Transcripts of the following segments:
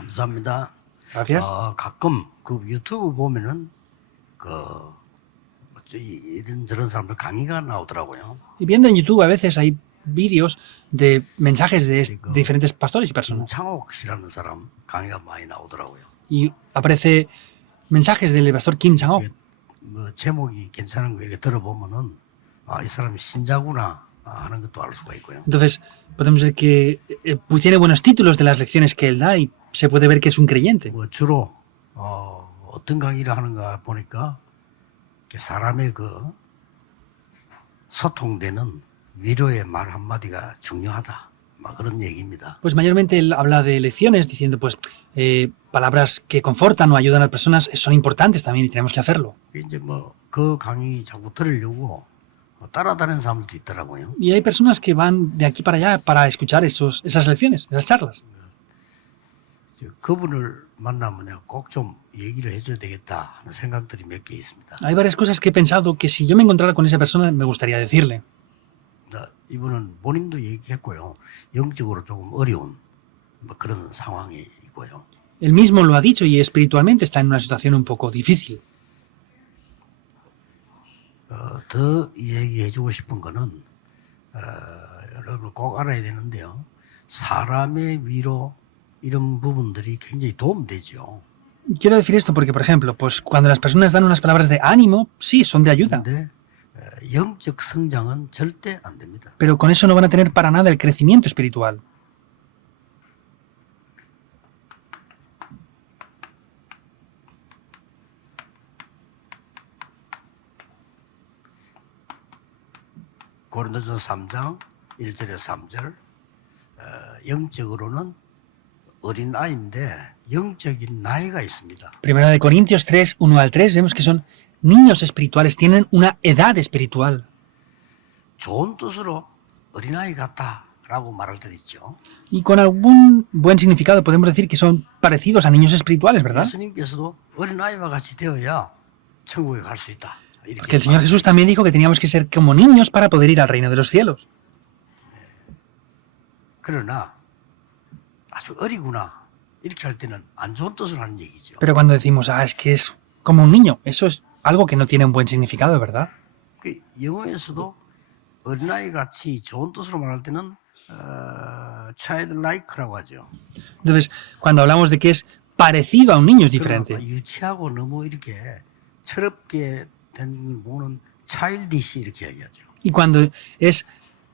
감사합니다. Gracias. 가끔 그 유튜브 보면은 이런저런 사람들 강의가 나오더라고요. Y viendo en YouTube a veces hay vídeos de mensajes de diferentes pastores y personas. 김창옥 씨라는 사람 강의가 많이 나오더라고요. Y aparece mensajes del pastor Kim Chang-ok. 뭐 제목이 괜찮은 거 이렇게 들어보면은 이 사람이 신자구나 하는 것도 알 수가 있고요. Entonces, podemos ver que tiene buenos títulos de las lecciones que él da y se puede ver que es un creyente. 뭐 주로 어떤 강의를 하는가 보니까 사람의 그 소통되는 위로의 말 한마디가 중요하다. 막 그런 얘기입니다. Pues mayormente él habla de lecciones diciendo pues palabras que confortan o ayudan a las personas son importantes también y tenemos que hacerlo. 이제 뭐 그 강의 자꾸 들으려고 따라다니는 사람들도 있더라고요. Y hay personas que van de aquí para allá para escuchar esas lecciones, esas charlas. 그분을 만나면 내가 꼭 좀 얘기를 해줘야 되겠다 하는 생각들이 몇 개 있습니다. Hay varias cosas que he pensado que si yo me encontrara con esa persona me gustaría decirle. 이분은 본인도 얘기했고요. 영적으로 조금 어려운 뭐 그런 상황이 있고요. Él mismo lo ha dicho y espiritualmente está en una situación un poco difícil. 더 얘기해주고 싶은 거는 여러분 꼭 알아야 되는데요. 사람의 위로 이런 부분들이 굉장히 도움되죠. Quiero decir esto porque, por ejemplo, pues cuando las personas dan unas palabras de ánimo, sí, son de ayuda. 근데 영적 성장은 절대 안 됩니다. Pero con eso no van a tener para nada el crecimiento espiritual. 고린도전서 3장 1절에 3절 영적으로는 어린 아이인데 영적인 나이가 있습니다. Primera de Corintios 3, 1 al 3, vemos que son niños espirituales, tienen una edad espiritual. 좋은 뜻으로 어린아이 같다라고 말할 때도 있죠. Y con algún buen significado podemos decir que son parecidos a niños espirituales, ¿verdad? 예수님께서도 어린아이와 같이 되어야 천국에 갈 수 있다. Porque el Señor Jesús también dijo que teníamos que ser como niños para poder ir al reino de los cielos. 그러나 아주 어리구나 이렇게 할 때는 안 좋은 뜻으로 하는 얘기죠. Pero cuando decimos, es que es como un niño, eso es algo que no tiene un buen significado, ¿verdad? 그 영어에서도 어린아이 같이 좋은 뜻으로 말할 때는 childlike라고 하죠. Entonces, cuando hablamos de que es parecido a un niño es diferente. 유치하고 너무 이렇게 철없게 된 보는 childish 이렇게 얘기하죠. Y cuando es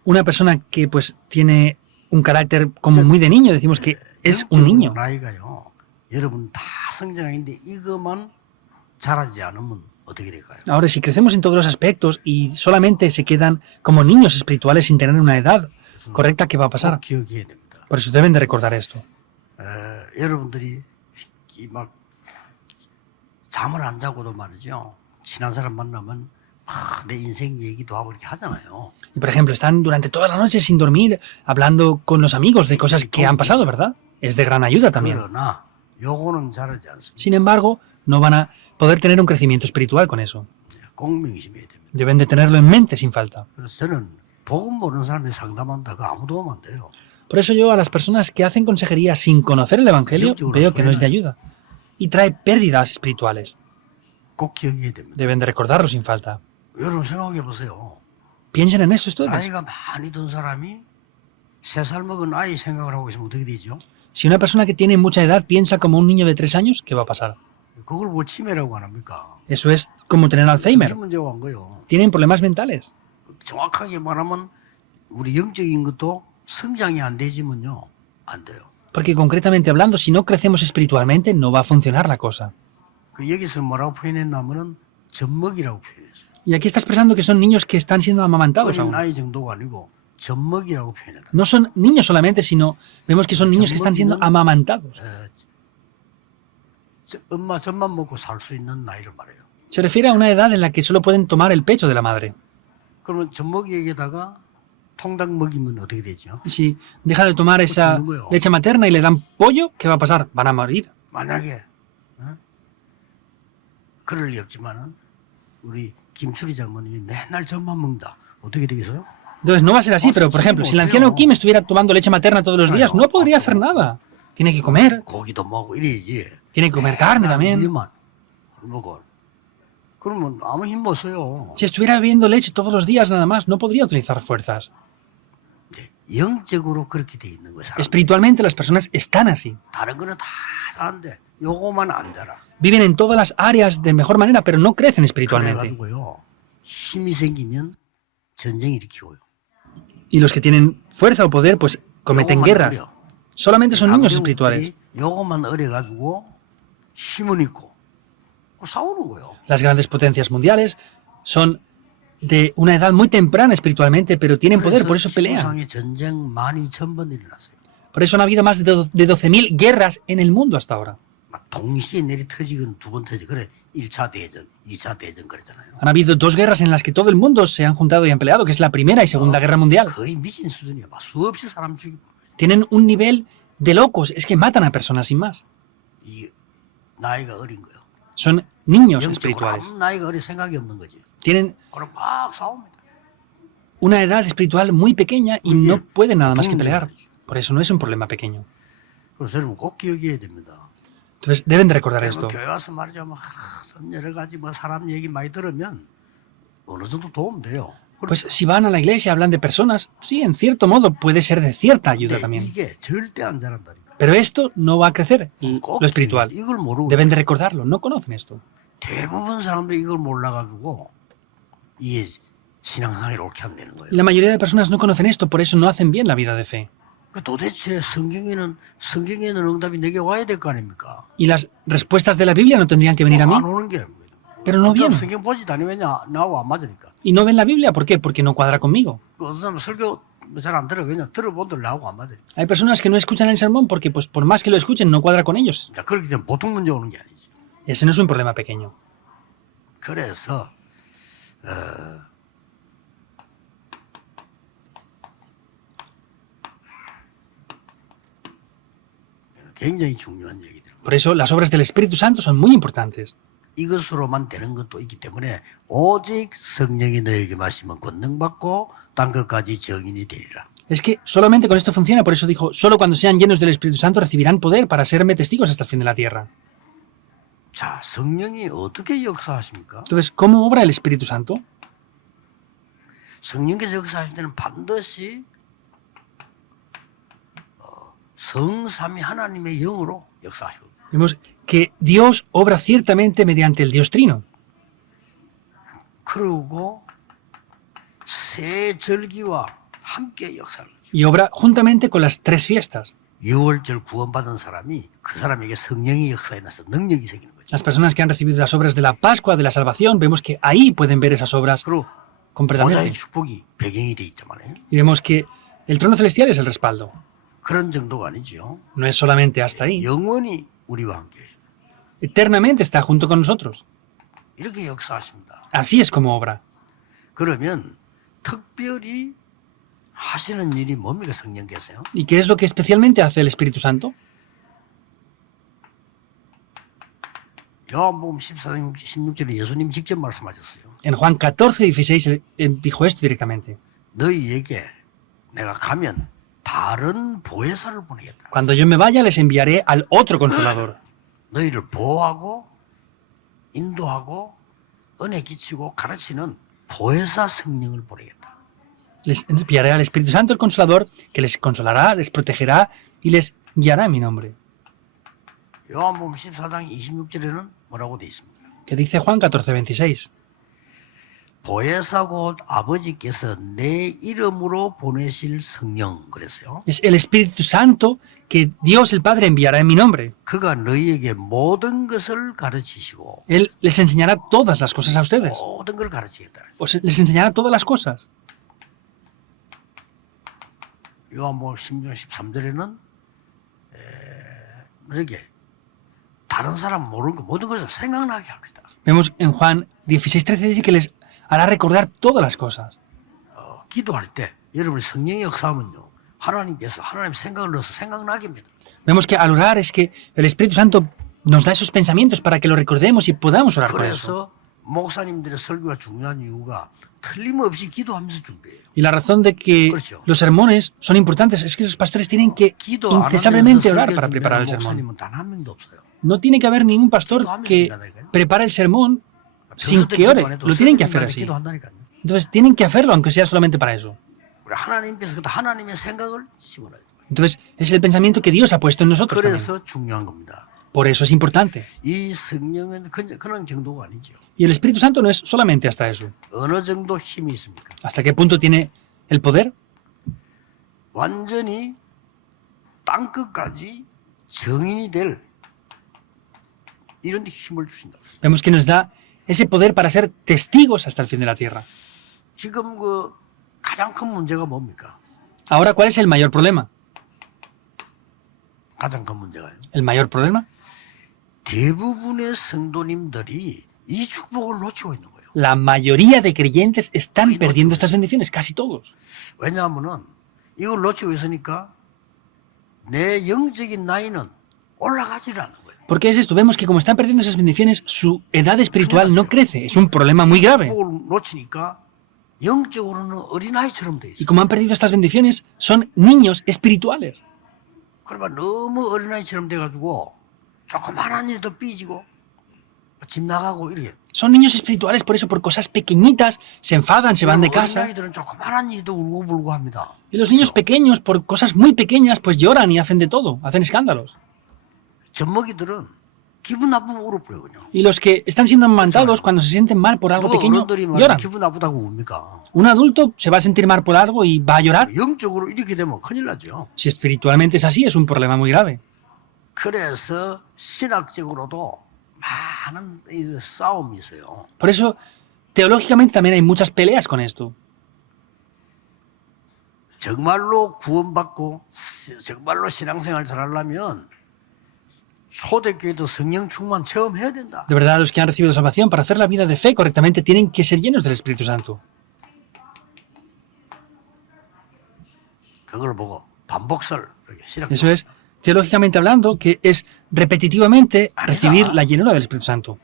una persona que pues tiene un carácter como muy de niño, decimos que es un niño. 나이가요. 여러분 다 성장인데 이것만 자라지 않으면 어떻게 될까요? Ahora, si crecemos en todos los aspectos y solamente se quedan como niños espirituales sin tener una edad correcta, ¿qué va a pasar? 기억해야 됩니다. Por eso deben de recordar esto. 여러분들이 막 잠을 안 자고도 말이죠. 친한 사람 만나면 막 내 인생 얘기도 하고 이렇게 하잖아요. Y por ejemplo, están durante toda la noche sin dormir hablando con los amigos de cosas que han pasado, ¿verdad? Es de gran ayuda también. 그러나 요거는 자라지 않습니다. Sin embargo, no van a poder tener un crecimiento espiritual con eso. 꼭 명심해야 됩니다. Deben de tenerlo en mente sin falta. 그래서 저는 복음 모르는 사람이 상담한다고 아무 도움 안 돼요. Por eso yo a las personas que hacen consejería sin conocer el Evangelio veo que no es de ayuda. Y trae pérdidas espirituales. 꼭 기억해야 됩니다. Deben de recordarlo sin falta. 여러분 생각해 보세요. Piensen en eso ustedes. 나이가 많이 든 사람이 3살 먹은 아이 생각을 하고 있으면 어떻게 되죠? Si una persona que tiene mucha edad piensa como un niño de 3 años, ¿qué va a pasar? 그걸 뭐 치매라고 안 합니까? Eso es como tener Alzheimer. 그게 문제가 온 거예요. Tienen problemas mentales. 정확하게 말하면 우리 영적인 것도 성장이 안 되지면요 안 돼요. Porque concretamente hablando, si no crecemos espiritualmente, no va a funcionar la cosa. 그 여기서 뭐라고 표현했냐면은 젖먹이라고 표현했어요. Y aquí está expresando que son niños que están siendo amamantados 어린 aún. 아이 정도가 아니고 젖먹이라고 표현했다. No son niños solamente, sino vemos que son niños que están siendo amamantados. 엄마 젖만 먹고 살 수 있는 나이를 말해요. Se refiere a una edad en la que solo pueden tomar el pecho de la madre. 그러면 젖먹이에다가 통닭 먹이면 어떻게 되죠? Y si deja de tomar esa leche materna y le dan pollo, ¿qué va a pasar? Van a morir. 만약에 그럴 리 없지만은 우리 김추리 장모님이 맨날 젖만 먹는다. 어떻게 되겠어요? Entonces no va a ser así, pero por ejemplo, si el anciano Kim estuviera tomando leche materna todos los días, no podría hacer nada. tiene que comer, 고기도 먹고 이래야지. tiene que comer carne también. 우유만 먹어. 그러면 아무 힘 못 써요. Si estuviera bebiendo leche todos los días nada más, no podría utilizar fuerzas. 네, 영적으로 그렇게 돼 있는 거예요. 사람. Espiritualmente las personas están así. 다른 거는 다 사는데 요거만 안 자라. Viven en todas las áreas de mejor manera, pero no crecen espiritualmente. 그래가지고요. 힘이 생기면 전쟁 일으키고요. Y los que tienen fuerza o poder, pues cometen guerras. Solamente son niños espirituales. 요것만 어려가지고 힘은 있고 싸우는 거예요. Las grandes potencias mundiales son de una edad muy temprana espiritualmente, pero tienen poder, por eso pelean. 지구상에 전쟁 12,000번 일어났어요. Por eso han habido más de 12.000 guerras en el mundo hasta ahora. 막 동시에 내리 터지건 두 번 터지. 그래 1차 대전, 2차 대전 그랬잖아요. Han habido dos guerras en las que todo el mundo se han juntado y han peleado, que es la Primera y Segunda Guerra Mundial. 거의 미친 수준이야. 막 수없이 사람 죽이고. Tienen un nivel de locos, es que matan a personas sin más. 이 나이가 어린 거예요. Son niños 영적으로 espirituales. 아무 나이가 어린 생각이 없는 거지. Tienen 그럼 막 싸웁니다. una edad espiritual muy pequeña y no pueden nada más que pelear. Por eso no es un problema pequeño. 그래서 여러분 꼭 기억해야 됩니다. Entonces deben de recordar esto. 교회 와서 말이죠. 막 여러 가지 뭐 사람 얘기 많이 들으면 어느 정도 도움 돼요. Pues si van a la iglesia, hablan de personas, sí, en cierto modo puede ser de cierta ayuda 근데 también. 이게 절대 안 자란다니까. Pero esto no va a crecer, 꼭 lo espiritual. 이걸 모르고 Deben de recordarlo, no conocen esto. 대부분 사람들이 이걸 몰라가지고 이게 신앙생활이 옳게 안 되는 거예요. Y la mayoría de personas no conocen esto, por eso no hacen bien la vida de fe. 그 도대체 성경에는 응답이 내게 와야 될 거 아닙니까? Y las respuestas de la Biblia no tendrían que venir a mí. 안 오는 게 Pero no vienen. 성경 보지도 않으면 왜냐 나하고 안 맞으니까. Y no ven la Biblia, ¿por qué? Porque no cuadra conmigo. 그 어떤 사람은 설교 잘 안 들어. 왜냐 들어본들 나하고 안 맞으니까. Hay personas que no escuchan el sermón porque, pues, por más que lo escuchen, no cuadra con ellos. 자, 그렇기 때문에 보통 문제 오는 게 아니지. Ese no es un problema pequeño. 그래서 굉장히 중요한 얘기들. Por eso las obras del Espíritu Santo son muy importantes. 이것으로만 되는 것도 있기 때문에 오직 성령이 너에게 마시면 권능 받고 딴 것까지 정인이 되리라. Es que solamente con esto funciona, por eso dijo, solo cuando sean llenos del Espíritu Santo recibirán poder para serme testigos hasta el fin de la tierra. 자, 성령이 어떻게 역사하십니까? Entonces, ¿cómo obra el Espíritu Santo? 성령께서 역사하실 때는 반드시 성삼위 하나님의 영으로 역사하시고 Vemos que Dios obra ciertamente mediante el Dios Trino. 그리고 세 절기와 함께 역사를 하죠. Y obra juntamente con las tres fiestas. 6월절 구원받은 사람이 그 사람에게 성령이 역사해 나서 능력이 생기는 거죠. Las personas que han recibido las obras de la Pascua, de la salvación, vemos que ahí pueden ver esas obras 그리고 보좌의 completamente. 축복이 배경이 돼 있잖아요. Y vemos que el trono celestial es el respaldo. 그런 정도가 아니죠. No es solamente hasta ahí. 영원히 우리와 함께 Eternamente está junto con nosotros. 이렇게 역사하십니다. Así es como obra. 그러면 특별히 하시는 일이 뭡니까 성령께서요? ¿Y qué es lo que especialmente hace el Espíritu Santo? 요한복음 14장 16절에 예수님 직접 말씀하셨어요. En Juan 14:16 dijo esto directamente. 너희에게 내가 가면 다른 보혜사를 보내겠다. Cuando yo me vaya, les enviaré al otro consolador. 너희를 보호하고 인도하고 은혜 끼치고 가르치는 보혜사 성령을 보내겠다. Les enviaré al Espíritu Santo, el Consolador, que les consolará, les protegerá y les guiará en mi nombre. 요한복음 14장 26절에는 뭐라고 돼 있습니까? Que dice Juan 14:26. 보혜사 곧 아버지께서 내 이름으로 보내실 성령 그랬어요. Es el Espíritu Santo que Dios el Padre enviará en mi nombre. 그가 너희에게 모든 것을 가르치시고 Él les enseñará todas las cosas a ustedes. 모든 걸 가르치겠다. Les enseñará todas las cosas. 요한복음 16장 13절에는 이렇게 다른 사람 모르는 거 모든 것을 생각나게 할 것이다. Vemos en Juan 16:13 dice que les hará recordar todas las cosas. 기도할 때 여러분이 성령의 역사하면요. 하나님께서 하나님 생각을 넣어서 생각나게 합니다. Vemos que al orar es que el Espíritu Santo nos da esos pensamientos para que lo recordemos y podamos orar por eso. 그래서 목사님들의 설교가 중요한 이유가 틀림없이 기도하면서 준비해요. Y la razón de que 그렇죠. los sermones son importantes es que los pastores tienen que 기도 안 하면서 incesablemente orar 설교 para preparar el 준비하는 sermón. 목사님은 단 한 명도 없어요. No tiene que haber ningún pastor que prepare el sermón sin 평소 때 que 기도 안 ore. 해도 Lo tienen que 설교 hacer 준비할 때 así. 기도한다니까요. Entonces tienen que hacerlo, aunque sea solamente para eso. 우리 하나님께서 그 하나님의 생각을 심어놔요. Entonces es el pensamiento que Dios ha puesto en nosotros también. 그래서 중요한 겁니다. Por eso es importante. 이 성령은 그런 정도가 아니죠. Y el Espíritu Santo no es solamente hasta eso. 어느 정도 힘이 있습니까? ¿Hasta qué punto tiene el poder? 완전히 땅끝까지 정인이 될 이런 힘을 주신다. Vemos que nos da ese poder para ser testigos hasta el fin de la tierra. 지금 그 가장 큰 문제가 뭡니까? Ahora, ¿cuál es el mayor problema? 가장 큰 문제가요. El mayor problema, 대부분의 성도님들이 이 축복을 놓치고 있는 거예요. la mayoría de creyentes están perdiendo estas bendiciones, casi todos. 왜냐하면은 이걸 놓치고 있으니까 내 영적인 나이는 올라가지를 않는 거예요. ¿Por qué es esto? Vemos que como están perdiendo esas bendiciones, su edad espiritual no crece. Es un problema muy grave. 축복을 놓치니까 영적으로는 어린아이처럼 돼 Y 있어요. como han perdido estas bendiciones, son niños espirituales. 그러면 너무 어린아이처럼 돼가지고 조그만한 일도 삐지고 집 나가고 이렇게. Son niños espirituales, por eso por cosas pequeñitas se enfadan, se van de casa. 어린아이들은 조그만한 일도 울고불고 합니다. Y los niños pequeños, por cosas muy pequeñas, pues lloran y hacen de todo, hacen escándalos. 젖먹이들은 기분 나쁘면 울어버려요. Y los que están siendo amamantados, cuando se sienten mal por algo 누가 pequeño, 어른들이 막 lloran. 기분 나쁘다고 웁니까? Un adulto se va a sentir mal por algo y va a llorar. 영적으로 이렇게 되면 큰일 나죠. Si espiritualmente es así, es un problema muy grave. 그래서 신학적으로도 많은 이 싸움이 있어요. Por eso, teológicamente también hay muchas peleas con esto. 정말로 구원받고 정말로 신앙생활 잘하려면 초대교회도 성령 충만 체험해야 된다. De verdad, los que han recibido salvación, para hacer la vida de fe correctamente, tienen que ser llenos del Espíritu Santo. 그걸 보고 반복설 이렇게 신학. Eso es, teológicamente hablando, que es repetitivamente recibir la llenura del Espíritu Santo.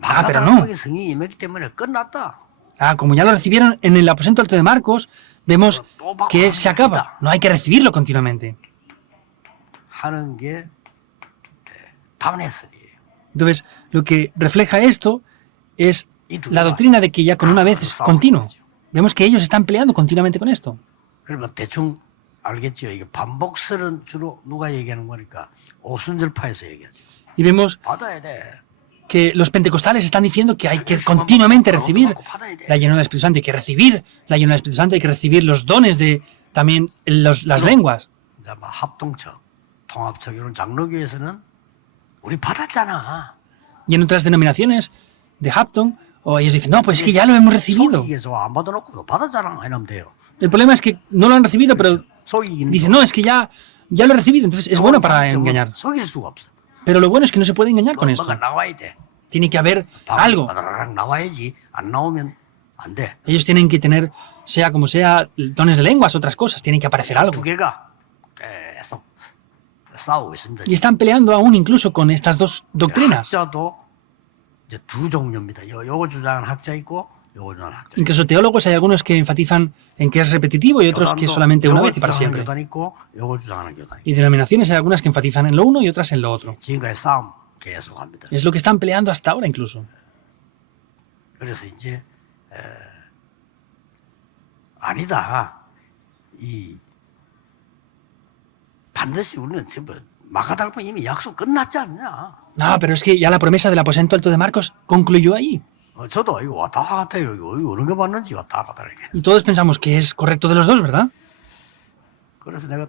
Ah, pero no. 마가다락방의 성이 임했기 때문에 끝났다. Ah, como ya lo recibieron en el aposento alto de Marcos, vemos que se acaba. No hay que recibirlo continuamente. 하는 게 다운해설이에요. Entonces, lo que refleja esto es la doctrina de que ya con una vez es continuo. Vemos que ellos están peleando continuamente con esto. 그러면 대충 알겠죠. 이게 반복설은 주로 누가 얘기하는 거니까 오순절파에서 얘기하죠. Y vemos 받아야 돼. que los pentecostales están diciendo que hay que continuamente recibir la llenura del Espíritu Santo, hay que recibir la llenura del Espíritu Santo, hay que recibir los dones de también las lenguas. 이제 막 합동척, 통합척 이런 장로교에서는 우리 받았잖아. Y en otras denominaciones de Hapton, o ellos dicen, no, pues es que ya lo hemos recibido. 속이게 해서 안 받아놓고 너 받았잖아. 이러면 돼요. El problema es que no lo han recibido, pero 속이기는 dicen, no, es que ya lo he recibido, entonces es bueno para engañar. 속일 수가 없어. Pero lo bueno es que no se puede engañar con esto. 뭐가 나와야 돼. Tiene que haber algo. 바다라락 나와야지. 안 나오면 안 돼. Ellos tienen que tener, sea como sea, dones de lenguas, otras cosas, tienen que aparecer 두 algo. 개가 계속 싸우고 있습니다. Y están peleando aún incluso con estas dos doctrinas. 학자도 이제 두 종류입니다. 요거 주장하는 학자 있고 요거 주장하는 학자. Incluso teólogos hay algunos que enfatizan en que es repetitivo y otros que es solamente una vez y para siempre. 교단 있고 요거 주장하는 교단 있고. Y denominaciones hay algunas que enfatizan en lo uno y otras en lo otro. 지금까지 싸움 계속합니다. Es lo que están peleando hasta ahora incluso. 그래서 이제 아니다. 이 반드시 우리는 전부 마가다락방 이미 약속 끝났지 않냐. No, pero es que ya la promesa del aposento alto de Marcos concluyó ahí. 저도 이거 왔다 갔다 해요. 이거 어느 게 맞는지 왔다 갔다 이렇게. Y todos pensamos que es correcto de los dos, ¿verdad? 그래서 내가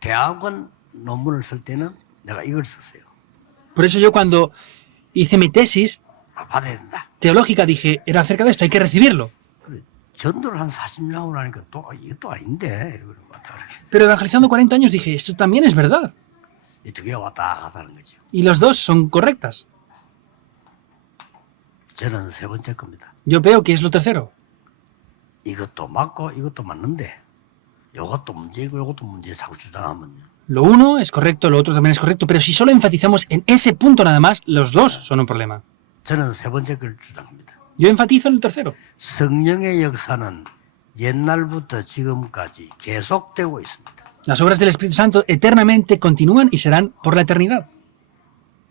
대학원 논문을 쓸 때는 내가 이걸 썼어요. Por eso yo cuando hice mi tesis 받아야 된다. teológica dije, era acerca de esto, hay que recibirlo. 그래, 전도를 한 40년 하고 나니까 또 이것도 아닌데 이러는 것 같아. 이렇게. Pero evangelizando 40 años dije, esto también es verdad. 이 두 개가 왔다 갔다 하는 거죠. Y los dos son correctas. 저는 세 번째 겁니다. Yo veo que es lo tercero. 이것도 맞고 이것도 맞는데 이것도 문제고 이것도 문제 자꾸 주장하면요. Lo uno es correcto, lo otro también es correcto, pero si solo enfatizamos en ese punto nada más, los dos son un problema. 저는 세 번째 걸 주장합니다. Yo enfatizo en el tercero. 성령의 역사는 옛날부터 지금까지 계속되고 있습니다. Las obras del Espíritu Santo eternamente continúan y serán por la eternidad.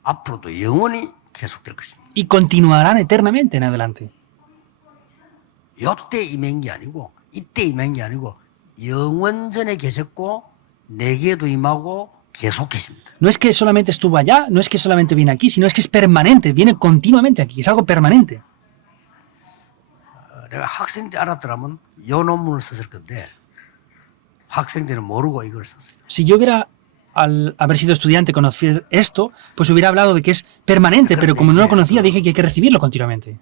앞으로도 영원히 계속될 것입니다. Y continuarán eternamente en adelante. 요때 임한 게 아니고 이때 임한 게 아니고 영원전에 계셨고 내게도 임하고 계속 계십니다. No es que solamente estuvo allá, no es que solamente viene aquí, sino es que es permanente, viene continuamente aquí, es algo permanente. 내가 학생 때 알았더라면 요 논문을 썼을 건데 학생 때는 모르고 이걸 썼어요. Si yo hubiera, al haber sido estudiante, conocer esto, pues hubiera hablado de que es permanente, pero como no lo conocía, dije que hay que recibirlo continuamente.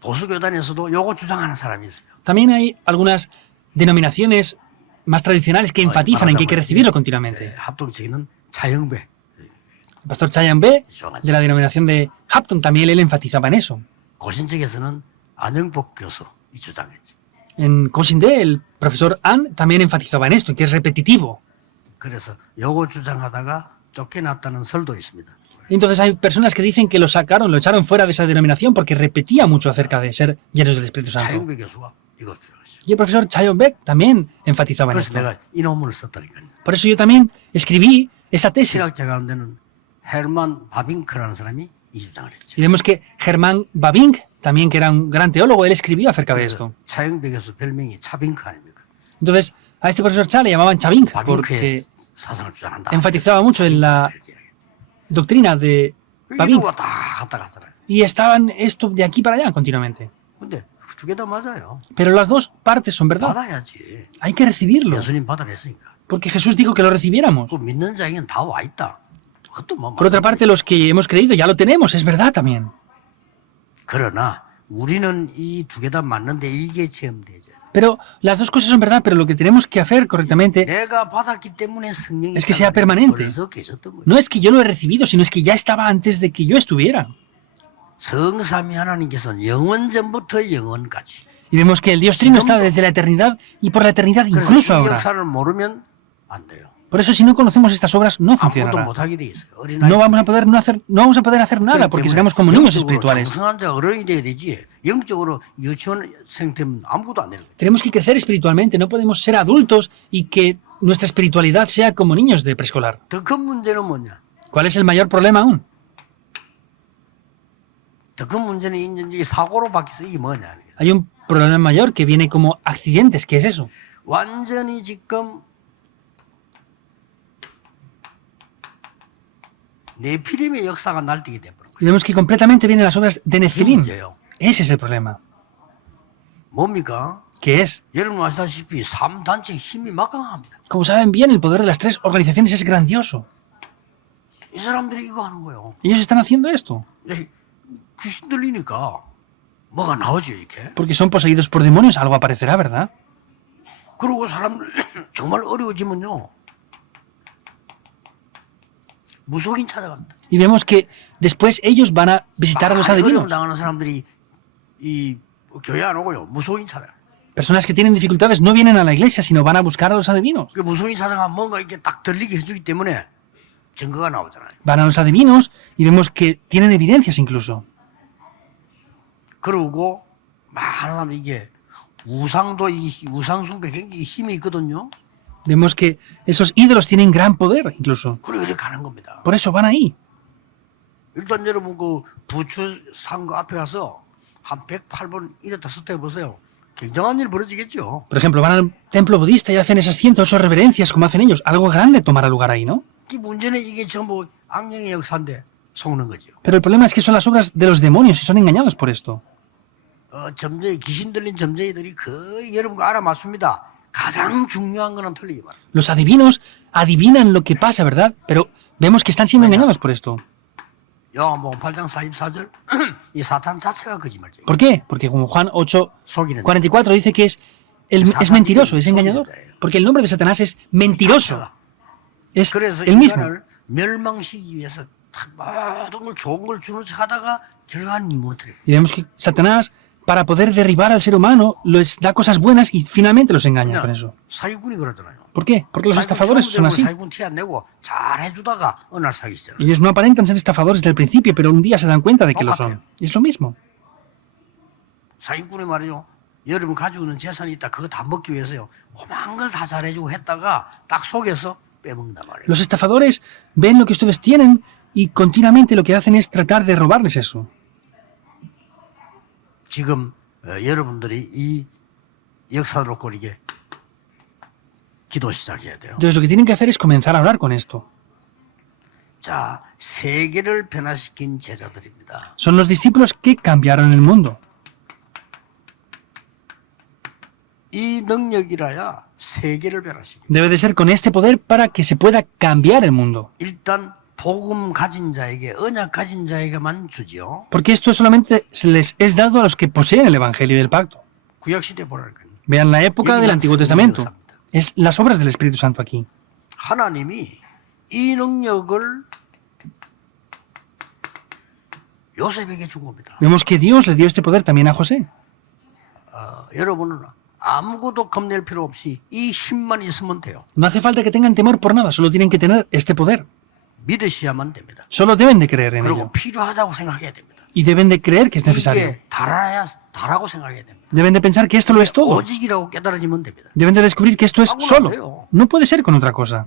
보수교단에서도 요거 주장하는 사람이 있어요. También hay algunas denominaciones más tradicionales que enfatizan en que hay que recibirlo continuamente. 합동적인 차영배. El pastor Chayan B, de la denominación de Hapton, también él enfatizaba en eso. 고신측에서는 안영복 교수 이 주장했지. En Kosinde, el profesor An también enfatizaba en esto, en que es repetitivo. 그래서 요거 주장하다가 쫓겨났다는 설도 있습니다. Entonces hay personas que dicen que lo sacaron, lo echaron fuera de esa denominación porque repetía mucho acerca de ser llenos del Espíritu Santo. 차영배 교수가 이거 주장했죠. Y el profesor Chayon Beck también enfatizaba en 그래서 esto. 내가 이 논문을 썼다니까요. Por eso yo también escribí esa tesis. 실학자 가운데는 헤르만 바빙크라는 사람이 이 주장을 했죠. Y vemos que Germán Babink, también que era un gran teólogo, él escribió acerca de esto. 차영배 교수 별명이 차빙크 아닙니까? Entonces, a este profesor Cha le llamaban Chabink porque 바빙크의 사상을 주장한다. enfatizaba mucho en la doctrina de Babink. 이루가 다 갔다 갔잖아요. Y estaban esto de aquí para allá continuamente. 근데 두 개 다 맞아요. Pero las dos partes son verdad. 받아야지. Hay que recibirlo. 예수님 받아냈으니까. Porque Jesús dijo que lo recibiéramos. 그 믿는 자에게는 다 와 있다. 그것도 뭐 Por otra parte, los que hemos creído ya lo tenemos, es verdad también. 그러나 우리는 이 두 개 다 맞는데 이게 체험되죠. Pero las dos cosas son verdad, pero lo que tenemos que hacer correctamente 내가 받았기 때문에 성령이 Es que sea 있단 말이에요. permanente. 벌써 계셨던 거예요. no es que yo lo he recibido, sino es que ya estaba antes de que yo estuviera. 성삼위 하나님께서는 영원전부터 영원까지. Y vemos que el Dios Trino está desde la eternidad y por la eternidad 그래서 incluso 이 ahora. 역사를 모르면 안 돼요. Por eso si no conocemos estas obras no 아무것도 funcionará. 못하게 돼 있어요. 어린아이 No vamos a poder hacer nada porque seremos como niños espirituales. 장성한 자 어른이 돼야 되지. 영적으로 유치원생 되면 아무것도 안 되는 거예요. Tenemos que crecer espiritualmente, no podemos ser adultos y que nuestra espiritualidad sea como niños de preescolar. 더 큰 문제는 뭐냐? ¿Cuál es el mayor problema aún? 더 큰 문제는 이제 사고로 바뀌어서 이게 뭐냐? Hay un problema mayor que viene como accidentes. ¿Qué es eso? 완전히 지금 네피림의 역사가 날뛰게 돼버린 거예요. Y vemos que completamente vienen las obras de Nefilim. 문제예요. Ese es el problema. 뭡니까? ¿Qué es? 여러분 아시다시피 3단체 힘이 막강합니다. Como saben bien, el poder de las tres organizaciones es grandioso. 이 사람들이 이거 하는 거예요. Ellos están haciendo esto 귀신 들리니까 뭐가 나오죠 이렇게. porque son poseídos por demonios. Algo aparecerá, ¿verdad? 그리고 사람들 정말 어려워지면요. 무속인 찾아갑니다. Y vemos que después ellos van a visitar a los 어려움 adivinos. 당하는 사람들이 이 교회 안 오고요. 무속인 찾아. Personas que tienen dificultades no vienen a la iglesia, sino van a buscar a los adivinos. 그 무속인 찾아가면 뭔가 이렇게 딱 들리게 해주기 때문에 증거가 나오잖아요. Van a los adivinos y vemos que tienen evidencias incluso. 그러고 많은 사람들이 이게 우상도 이 우상 숭배 굉장히 힘이 있거든요. Vemos que esos ídolos tienen gran poder incluso. 그리고 이렇게 가는 겁니다. Por eso van ahí. 일단 여러분 그 부추 상거 앞에 가서 한 108번 이랬다 썼다 해보세요. 굉장한 일 벌어지겠죠. Por ejemplo, van al templo budista y hacen esas 108 reverencias como hacen ellos. Algo grande tomará lugar ahí, ¿no? 이 문제는 이게 전부 악령의 역사인데 속는 거죠. Pero el problema es que son las obras de los demonios y son engañados por esto. 점쟁이 귀신 들린 점쟁이들이 거의 여러분과 알아맞습니다. 가장 중요한 거는 틀리기 바랍니다. Los adivinos adivinan lo que pasa, ¿verdad? Pero vemos que están siendo engañados por esto. 요한복음 8장 44절 이 사탄 자체가 거짓말쟁이. ¿Por qué? Porque como Juan 8, 속이는 44 dice que es mentiroso, es engañador. Porque el nombre de Satanás es mentiroso. Es 그래서 el mismo. 인간을 멸망시키기 위해서 모든 걸 좋은 걸 주는 척 하다가 결과는 무너뜨려. Y vemos que Satanás, para poder derribar al ser humano, les da cosas buenas y finalmente los engaña con eso. 사기꾼이 그러잖아요. ¿Por qué? Porque los estafadores son así. 사기꾼 티 안 내고 잘 해주다가 어느 날 사기치잖아요. Ellos no aparentan ser estafadores desde el principio, pero un día se dan cuenta de que lo son. Y es lo mismo. 사기꾼이 말이요. 여러분 가지고 있는 재산이 있다. 그거 다 먹기 위해서요. 오만 걸 다 잘해주고 했다가 딱 속에서 빼먹는단 말이에요. Los estafadores ven lo que ustedes tienen y continuamente lo que hacen es tratar de robarles eso. 지금 여러분들이 이 역사로 꼬리게 기도 시작해야 돼요. Entonces lo que tienen que hacer es comenzar a orar con esto. 자, 세계를 변화시킨 제자들입니다. Son los discípulos que cambiaron el mundo. 이 능력이라야 세계를 변화시킵니다. Debe de ser con este poder para que se pueda cambiar el mundo. 일단 복음 가진 자에게 언약 가진 자에게만 주지요. Porque esto solamente se les es dado a los que poseen el Evangelio y el Pacto. 구약 시대 보라니까요. Vean la época del Antiguo Testamento. Es las obras del Espíritu Santo aquí. 하나님이 이 능력을 요셉에게 준 겁니다. Vemos que Dios le dio este poder también a José. 여러분은 아무것도 겁낼 필요 없이 이 힘만 있으면 돼요. No hace falta que tengan temor por nada, solo tienen que tener este poder. 믿으셔야만 됩니다. Solo deben de creer en 그리고 ello. 필요하다고 생각해야 됩니다. Y deben de creer que es necesario. 이게 다라고 생각해야 됩니다. Deben de pensar que esto lo es todo. 오직이라고 깨달아지면 됩니다. Deben de descubrir que esto es solo. No puede ser con otra cosa.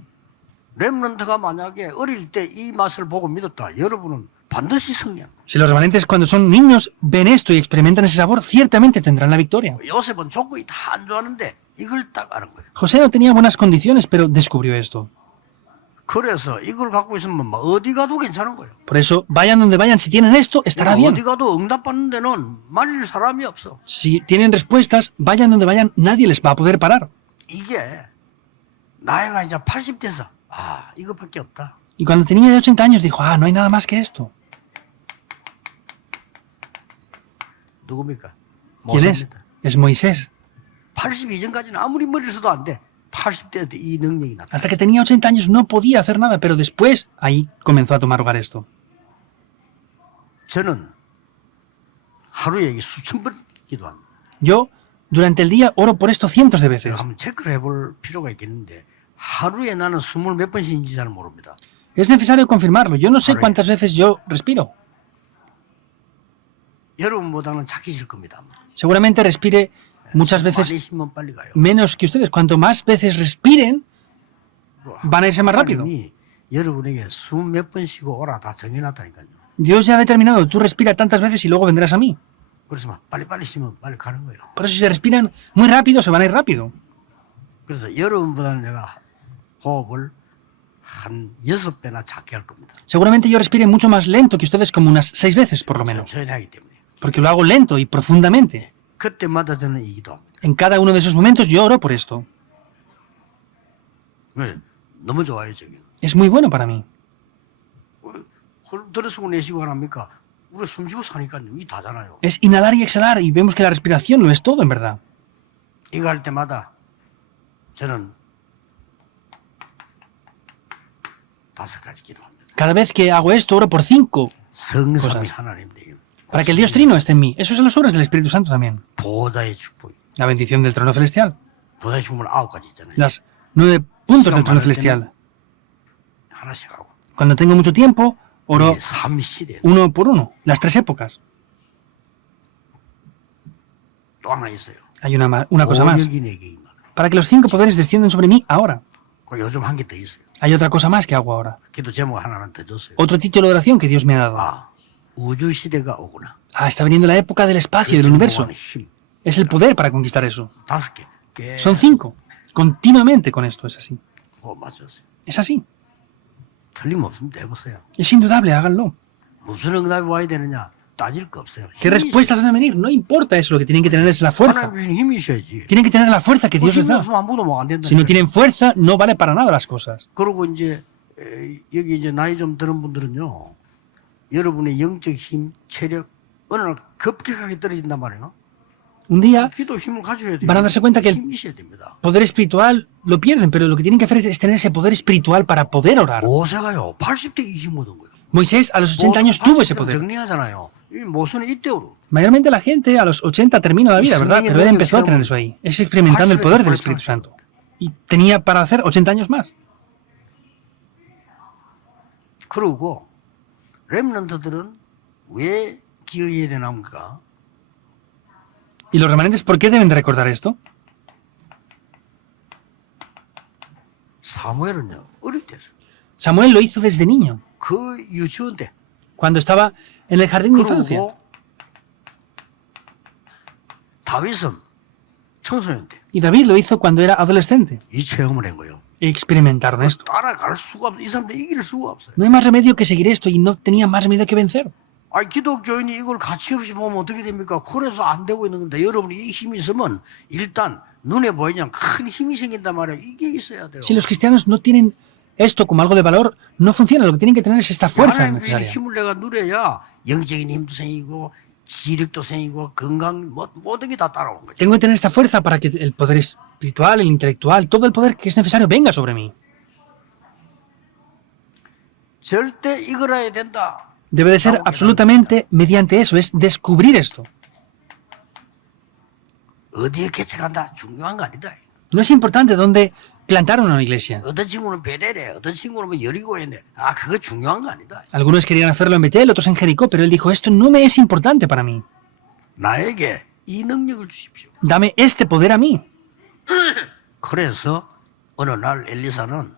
렘넌트가 만약에 어릴 때 이 맛을 보고 믿었다. 여러분은 반드시 승리합니다. Si los remanentes cuando son niños ven esto y experimentan ese sabor, ciertamente tendrán la victoria. 요셉은 조건이 다 안 좋았는데 이걸 딱 아는 거예요. José no tenía buenas condiciones, pero descubrió esto. 그래서 이걸 갖고 있으면 막 어디 가도 괜찮은 거예요. Por eso, vayan donde vayan, si tienen esto, estará bien. 어디 가도 응답받는 데는 말릴 사람이 없어. Si tienen respuestas, vayan donde vayan, nadie les va a poder parar. 이게 나이가 이제 80대서 이것밖에 없다. Y cuando tenía de 80 años dijo, no hay nada más que esto. 누굽니까? ¿Quién es? 모세입니다. Es Moisés. 80 이전까지는 아무리 머리를 써도 안 돼. 80대 때 이 능력이 나타나. Hasta que tenía 80 años no podía hacer nada, pero después ahí comenzó a tomar lugar esto. 저는 하루에 이게 수천 번 기도합니다. Yo, durante el día, oro por esto cientos de veces. 한번 체크를 해볼 필요가 있겠는데 하루에 나는 20 몇 번씩인지 잘 모릅니다. Es necesario confirmarlo. Yo no sé cuántas veces yo respiro. 여러분보다는 착해질 겁니다. Seguramente respire muchas veces 많이 쉬면 빨리 가요. menos que ustedes. Cuanto más veces respiren, van a irse más rápido. 하나님이 여러분에게 수몇 번 쉬고 오라 다 정해놨다니까요. Dios ya ha determinado, tú respira tantas veces y luego vendrás a mí. 그래서 막 빨리빨리 쉬면 빨리 가는 거예요. Por eso si se respiran muy rápido, se van a ir rápido. 그래서 여러분보다는 내가 호흡을 한 6배나 작게 할 겁니다. Seguramente yo respire mucho más lento que ustedes, como unas 6 veces por lo menos. 천천히 하기 때문에. Porque lo hago lento y profundamente. 그때마다 저는 이 기도합니다. En cada uno de esos momentos yo oro por esto. 네, 너무 좋아요, 저기. Es muy bueno para mí. 들어쓰고 내쉬고 하랍니까? 우리 숨쉬고 사니까요. 이게 다잖아요. Es inhalar y exhalar y vemos que la respiración lo es todo en verdad. 이거 할 때마다 저는 5가지 기도합니다. Cada vez que hago esto, oro por 5. 성삼위 하나님 되게. Para que el Dios Trino esté en mí. Eso son las obras del Espíritu Santo también. 보좌의 축복. La bendición del trono celestial. 보좌의 축복은 9가지 있잖아요. Las 9 puntos del trono celestial. 하나씩 하고. Cuando tengo mucho tiempo, oro 이 삼시대. uno por uno. Las 3 épocas. 또 하나 있어요. Hay una cosa más. 오력이 내게 임하라. Para que los 5 poderes desciendan sobre mí ahora. 그 요즘 한 개 더 있어요. Hay otra cosa más que hago ahora. 기도 제목 하나는 더 줬어요. Otro título de oración que Dios me ha dado. 우주 시대가 오구나. Está viniendo la época del espacio, del universo. 힘. Es el poder para conquistar eso. 5개. 개. Son 5. Continuamente con esto es así. 맞았어요. Es así. 틀림없습니다. 해보세요. Es indudable, háganlo. 무슨 응답이 와야 되느냐 따질 거 없어요. ¿Qué respuestas van a venir? No importa eso, lo que tienen que tener es la fuerza. 하나님 주신 힘이셔야지. Tienen que tener la fuerza que Dios les 힘이 da. 없으면 아무도 뭐 안 된다. Si no tienen fuerza, no vale para nada las cosas. 그리고 이제 여기 이제 나이 좀 들은 분들은요, 여러분의 영적 힘, 체력 어느 날 급격하게 떨어진단 말이에요. Un día, 기도 힘을 가져야 돼요. van a darse cuenta que el 힘이셔야 됩니다. poder espiritual lo pierden, pero lo que tienen que hacer es tener ese poder espiritual para poder orar. 모세가요, 80대 이 힘 얻은 거예요. Moisés a los 80 años tuvo ese poder. 정리하잖아요. 이 모세는 이때로. Mayormente la gente a los 80 termina la vida, ¿verdad? Pero él empezó a tener eso ahí. Es experimentando el poder del Espíritu Santo. Y tenía para hacer 80 años más. 그러고 렘넌트들은 왜 기여해야 되나니까 ¿Y los remanentes por qué deben de recordar esto? 사무엘은요 어릴 때서 Samuel lo hizo desde niño, 그 유치원 때 cuando estaba en el jardín de infancia. 그리고 다윗은 청소년 때 이 Y David lo hizo cuando era adolescente. 체험을 한 거예요. Experimentaron esto. 따라갈 수가 없어. 이 사람들 이길 수가 없어요. No hay más remedio que seguir esto y no tenía más remedio que vencer. 아, 기독교인이 이걸 가치 없이 보면 어떻게 됩니까? 그래서 안 되고 있는 겁니다. 여러분이 이 힘이 있으면 일단 눈에 보이는 큰 힘이 생긴단 말이에요. 이게 있어야 돼요. Si los cristianos no tienen esto como algo de valor, no funciona. Lo que tienen que tener es esta fuerza 하나님의 necesaria. 힘을 내가 누려야 영적인 힘도 생기고 지력도 생기고 건강 모든 게 다 따라오는 거죠. Tengo que tener esta fuerza para que el poder espiritual, el intelectual, todo el poder que es necesario venga sobre mí. 절대 이거라야 된다. Debe de ser absolutamente mediante eso, es descubrir esto. 어디에 개척한다 중요한 거 아니다. No es importante dónde plantaron una iglesia. 어떤 친구는 베델에, 어떤 친구는 뭐 여리고에, 아 그거 중요한 거 아니다. Algunos querían hacerlo en Betel, otros en Jericó, pero él dijo, esto no me es importante para mí. 나에게 이 능력을 주십시오. Dame este poder a mí. 그래서 어느 날 엘리사는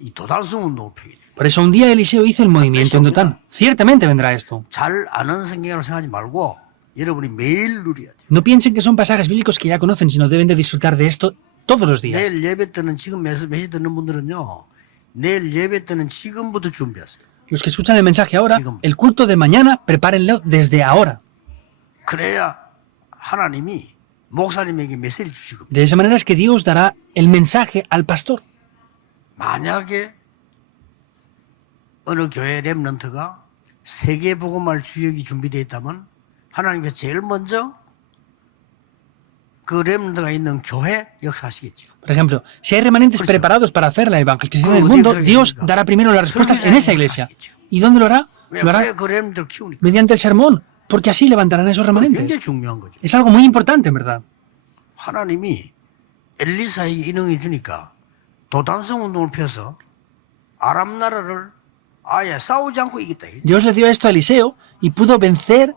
이 도달성 운동을 펴게 돼요. Por eso un día Eliseo hizo el movimiento en Dotán. Ciertamente vendrá esto. 잘 아는 성경으로 생각하지 말고 여러분이 매일 누려야 돼요. No piensen que son pasajes bíblicos que ya conocen, sino deben de disfrutar de esto todos los días. 내일 예배 때는 지금 몇시 듣는 분들은요. 내일 예배 때는 지금부터 준비하세요. Los que escuchan el mensaje ahora, el culto de mañana, prepárenlo desde ahora. 그래야 하나님이 목사님에게 메시지를 주실 겁니다. De esa manera es que Dios dará el mensaje al pastor. 만약에 어느 교회 렘넌트가 세계복음할 주역이 준비되어 있다면 하나님께서 제일 먼저 그 렘넌트가 있는 교회 역사하시겠죠. Por ejemplo, si hay remanentes preparados para hacer la evangelización del mundo, Dios dará primero las respuestas en esa iglesia. ¿Y dónde lo hará? Lo hará 그 렘넌트를 키우니까. mediante el sermón, porque así levantarán esos 굉장히 remanentes. 중요한 거죠. Es algo muy importante, en verdad. 하나님이 엘리사에게 인응해 주니까 도단성 운동을 펴서 아람 나라를 아예 싸우지 않고 이겼다. Dios le dio esto a Eliseo y pudo vencer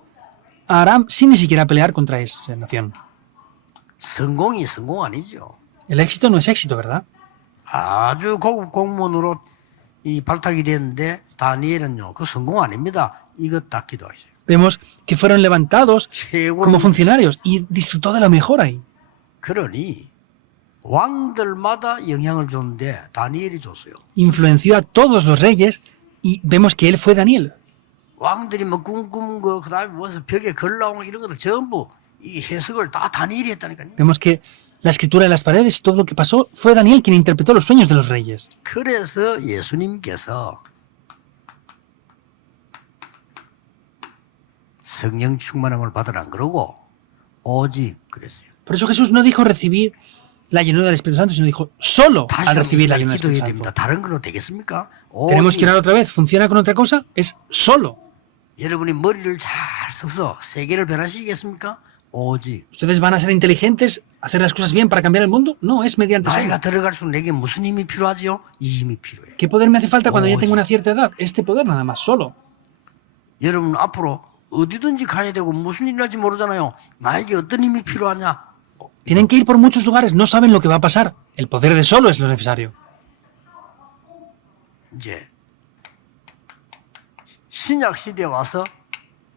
a Aram sin ni siquiera pelear contra esa nación. 성공이 성공 아니죠. El éxito no es éxito, ¿verdad? 아주 고급 공무원으로 이 발탁이 됐는데 다니엘은요 그 성공 아닙니다. 이것 딱 기도하세요. Vemos que fueron levantados 최고로 como funcionarios y disfrutó de lo mejor ahí. 그러니 왕들마다 영향을 줬는데 다니엘이 줬어요. Influenció a todos los reyes y vemos que él fue Daniel. 왕들이 뭐 꿈꾸는 거 그다음에 무슨 벽에 글 나오는 거 이런 것들 전부 이 해석을 다 다니엘이 했다니까요. Vemos que la escritura de las paredes y todo lo que pasó fue Daniel quien interpretó los sueños de los reyes. 그래서 예수님께서 성령 충만함을 받으란 그러고 오직 그랬어요. Por eso Jesús no dijo recibir la llenura del Espíritu Santo, sino dijo solo 다시 al 한번 recibir la 이 llenura del 기도해야 Espíritu 됩니다. Santo. 다른 걸로 되겠습니까? Tenemos que 오직 orar otra vez. ¿Funciona con otra cosa? Es solo. 여러분이 머리를 잘 써서 세계를 변화시키겠습니까? 오직 ¿Ustedes van a ser inteligentes, hacer las cosas bien para cambiar el mundo? No, es mediante solo. 나이가 들어갈수록 내게 무슨 힘이 필요하지요? 이 힘이 필요해요. ¿Qué poder me hace falta cuando ya Oye. tengo una cierta edad? Este poder nada más, solo. 여러분 앞으로 어디든지 가야 되고 무슨 일 날지 모르잖아요. 나에게 어떤 힘이 필요하냐? Tienen que ir por muchos lugares, no saben lo que va a pasar. El poder de solo es lo necesario. 이제 신약 시대에 와서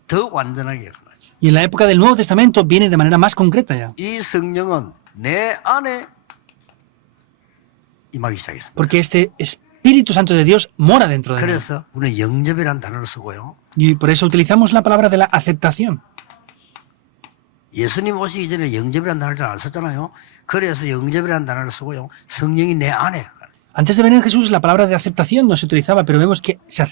더 완전하게 일어나죠. Y en la época del Nuevo Testamento viene de manera más concreta ya. 이 성령은 내 안에 임하기 시작했습니다. Porque este Espíritu Santo de Dios mora dentro de mí. 그래서 우리는 영접이라는 단어를 쓰고요. Y por eso utilizamos la palabra de la aceptación. 예수님 오시기 전에 영접이라는 단어를 잘 안 썼잖아요. 그래서 영접이라는 단어를 쓰고요. 성령이 내 안에. Antes de venir Jesús, la palabra de aceptación no se utilizaba, pero vemos que se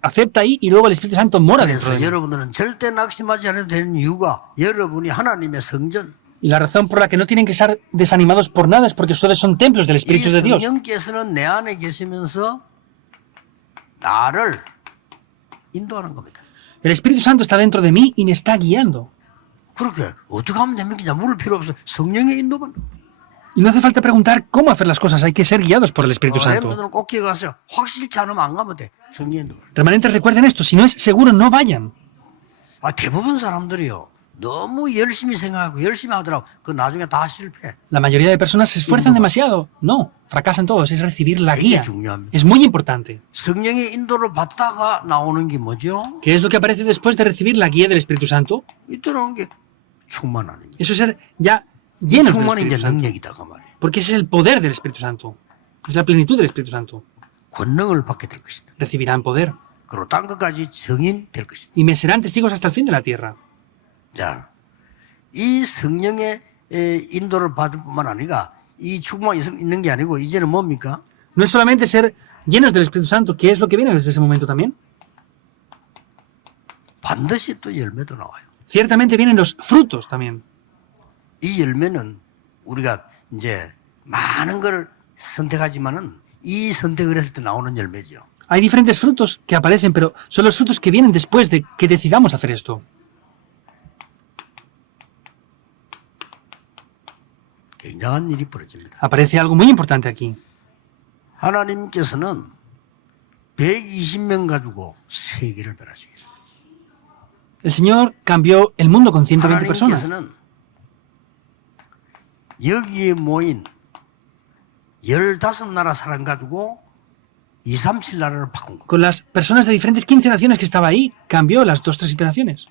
acepta ahí y luego el Espíritu Santo mora dentro 그래서 de mí. 여러분들은 절대 낙심하지 않아도 되는 이유가 여러분이 하나님의 성전, Y la razón por la que no tienen que estar desanimados por nada es porque ustedes son templos del 이 Espíritu de Dios. 성령께서는 내 안에 계시면서 나를 인도하는 겁니다. El Espíritu Santo está dentro de mí y me está guiando. 그렇게 어떻게 하면 됩니까? 물을 필요 없어. 성령의 인도만. Y no hace falta preguntar cómo hacer las cosas, hay que ser guiados por el Espíritu Santo. 여러분들은 꼭 기억하세요. 확실치 않으면 안 가면 돼. 성령 인도. Remanentes, recuerden esto, si no es seguro, no vayan. 대부분 사람들이요. 너무 열심히 생각하고 열심히 하더라고. 그 나중에 다 실패. La mayoría de personas se esfuerzan demasiado. No, fracasan todos. Es recibir la 이게 guía. 중요합니다. Es muy importante. 성령의 인도를 받다가 나오는 게 뭐죠? ¿Qué es lo que aparece después de recibir la guía del Espíritu Santo? 이때 나오는 게 충만하는 게. Eso es ser ya llenos del 충만이 이제 Espíritu Santo. 능력이다 그 말이에요. Porque ese es el poder del Espíritu Santo. Es la plenitud del Espíritu Santo. 권능을 받게 될 것이다. Recibirán poder. 그리고 딴 것까지 증인 될 것이다. Y me serán testigos hasta el fin de la tierra. 자, 이 성령의 인도를 받을 뿐만 아니라 이 충만이 있는 게 아니고 이제는 뭡니까? No es solamente ser llenos del Espíritu Santo, que es lo que viene desde ese momento también. 반드시 또 열매도 나와요. Ciertamente vienen los frutos también. 이 열매는 우리가 이제 많은 걸 선택하지만은 이 선택을 했을 때 나오는 열매죠. Hay diferentes frutos que aparecen, pero son los frutos que vienen después de que decidamos hacer esto. 굉장한 일이 벌어집니다. Aparece algo muy importante aquí. 하나님께서는 120명 가지고 세계를 변화시켰어요. El Señor cambió el mundo con 120 personas. 하나님께서는 여기에 모인 15나라 사람 가지고 2, 3, 7나라를 바꾼 거예요. Con las personas de diferentes 15 naciones que estaba ahí, cambió las 2, 3 naciones.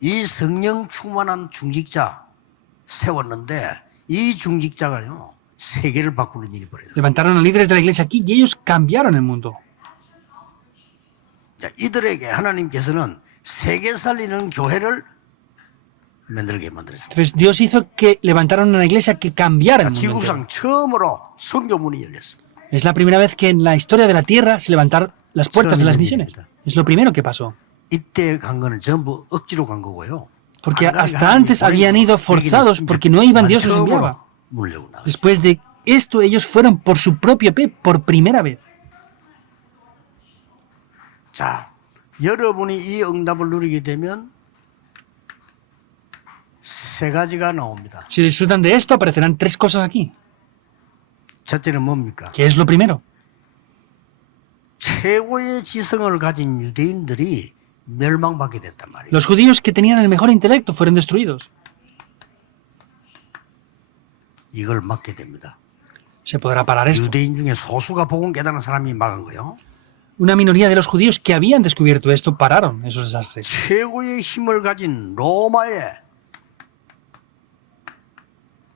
이 성령 충만한 중직자 세웠는데 이 중직자가요 세계를 바꾸는 일이 벌어졌어요. Levantaron a líderes de la iglesia aquí y ellos cambiaron el mundo. 자, 이들에게 하나님께서는 세계 살리는 교회를 만들게 만들었어요. Entonces Dios hizo que levantaron una iglesia que cambiara el mundo entero. 지구상 처음으로 선교문이 열렸어요. Es la primera vez que en la historia de la tierra se levantaron las puertas de las misiones. Es lo primero que pasó. 이때 간 거는 전부 억지로 간 거고요. Porque 안 가니까 hasta 하나님이 antes habían 보내고 ido forzados 얘기를 porque no iban, Dios los 처음으로 enviaba. 문을 열고 나갔어요. Después de esto, ellos fueron por su propio pie, por primera vez. 자, 여러분이 이 응답을 누리게 되면 세 가지가 나옵니다. Si disfrutan de esto, aparecerán 3 cosas aquí. 첫째는 뭡니까? ¿Qué es lo primero? 최고의 지성을 가진 유대인들이 멸망받게 됐단 말이에요. Los judíos que tenían el mejor intelecto fueron destruidos. 이걸 막게 됩니다. Se podrá parar esto. 유대인 중에 소수가 복음 깨달은 사람이 막은 거예요. Una minoría de los judíos que habían descubierto esto pararon esos desastres. 최고의 힘을 가진 로마의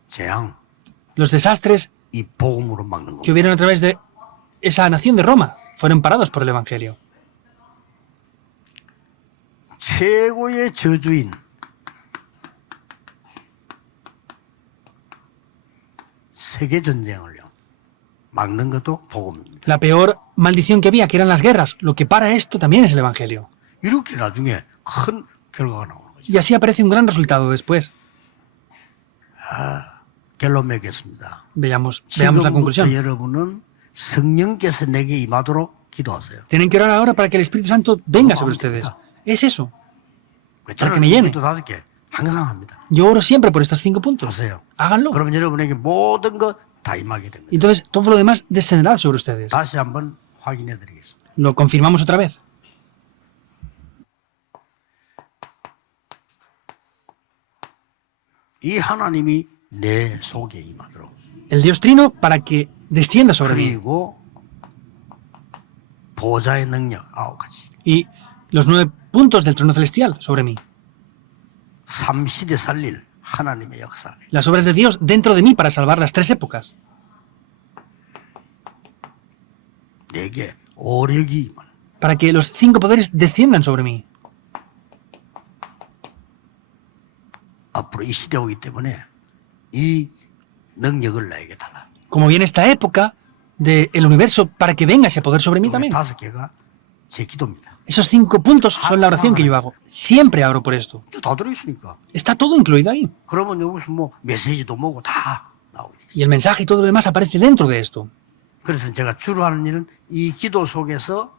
재앙, Los desastres 이 복음으로 막는 que 겁니다. hubieron a través de esa nación de Roma fueron parados por el Evangelio. 최고의 저주인, 세계 전쟁을요 막는 것도 복음입니다. La peor maldición que había, que eran las guerras, lo que para esto también es el Evangelio. 이렇게 나중에 큰 결과가 나오는 거죠. Y así aparece un gran resultado después. 결론 맺겠습니다. Veamos la conclusión. 지금부터 여러분은 성령께서 내게 임하도록 기도하세요. Tienen que orar ahora para que el Espíritu Santo venga sobre ustedes. Es eso. 저는 me 이 llene. 기도 5개 항상 합니다. Yo oro siempre por estos 5 puntos. 하세요. Háganlo. 그러면 여러분에게 모든 것 다 임하게 됩니다. Y entonces todo lo demás descenderá sobre ustedes. 다시 한번 확인해 드리겠습니다. Lo confirmamos otra vez. 이 하나님이 내 속에 임하도록. El Dios Trino para que descienda sobre mí. 그리고 보좌의 능력 9가지. Y los 9 puntos del trono celestial sobre mí. 3시대 살릴 하나님의 역사. Las obras de Dios dentro de mí para salvar las 3 épocas. 내게 오력이 임하는. Para que los 5 poderes desciendan sobre mí. 앞으로 이 시대 오기 때문에 이 능력을 나에게 달라. Como viene esta época del universo para que venga ese poder sobre mí 이 también. 5개가 제 기도입니다. Esos 5 puntos son la oración que yo hago. Siempre oro por esto. 다 들어있으니까. Está todo incluido ahí. 그러면 여기서 뭐 메시지도 뭐고 다 나오죠. Y el mensaje y todo lo demás aparece dentro de esto. 그래서 제가 주로 하는 일은 이 기도 속에서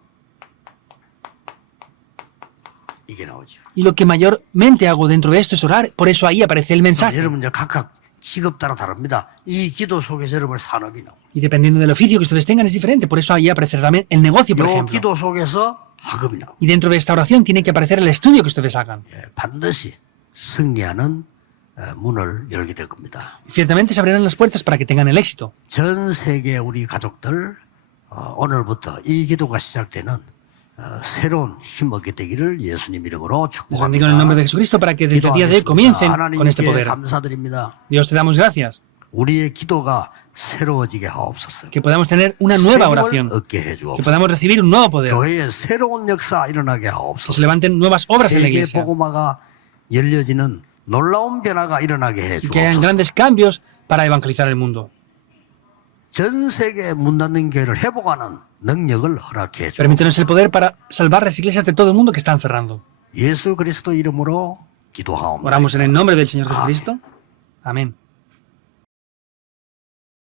이게 나오죠. Y lo que mayormente hago dentro de esto es orar. Por eso ahí aparece el mensaje. 여러분 이제 각각 직업 따라 다릅니다. 이 기도 속에서 여러분 산업이 나옵니다. Y dependiendo del oficio que ustedes tengan es diferente. Por eso ahí aparecerá también el negocio, por 이 ejemplo. 기도 속에서 학업이 나옵니다. Y dentro de esta oración tiene que aparecer el estudio que ustedes hagan. 예, 반드시 승리하는 문을 열게 될 겁니다. Ciertamente se abrirán las puertas para que tengan el éxito. 전 세계 우리 가족들 오늘부터 이 기도가 시작되는 새로운 힘 얻게 되기를 예수님 이름으로 Les bendigo en el nombre de 축복합니다. Jesucristo para que desde el día de hoy comiencen con este 하나님께 poder. 감사드립니다. Dios, te damos gracias. 우리의 기도가 새로워지게 하옵소서. Que podamos tener una nueva 새 힘을 oración. 얻게 Que 해주옵소서. podamos recibir un nuevo poder. 교회에 새로운 역사 일어나게 Que se 하옵소서. levanten nuevas obras en la 세계 iglesia. 복음화가 열려지는 놀라운 변화가 일어나게 Y que hayan 해주옵소서. grandes cambios para evangelizar el mundo. 전 세계 문 닫는 교회를 회복하는 능력을 허락해 주옵소서. Permítenos el poder para salvar las iglesias de todo el mundo que están cerrando. 예수 그리스도 이름으로 기도하옵나이다. Oramos en el nombre del Señor Jesucristo. Amén.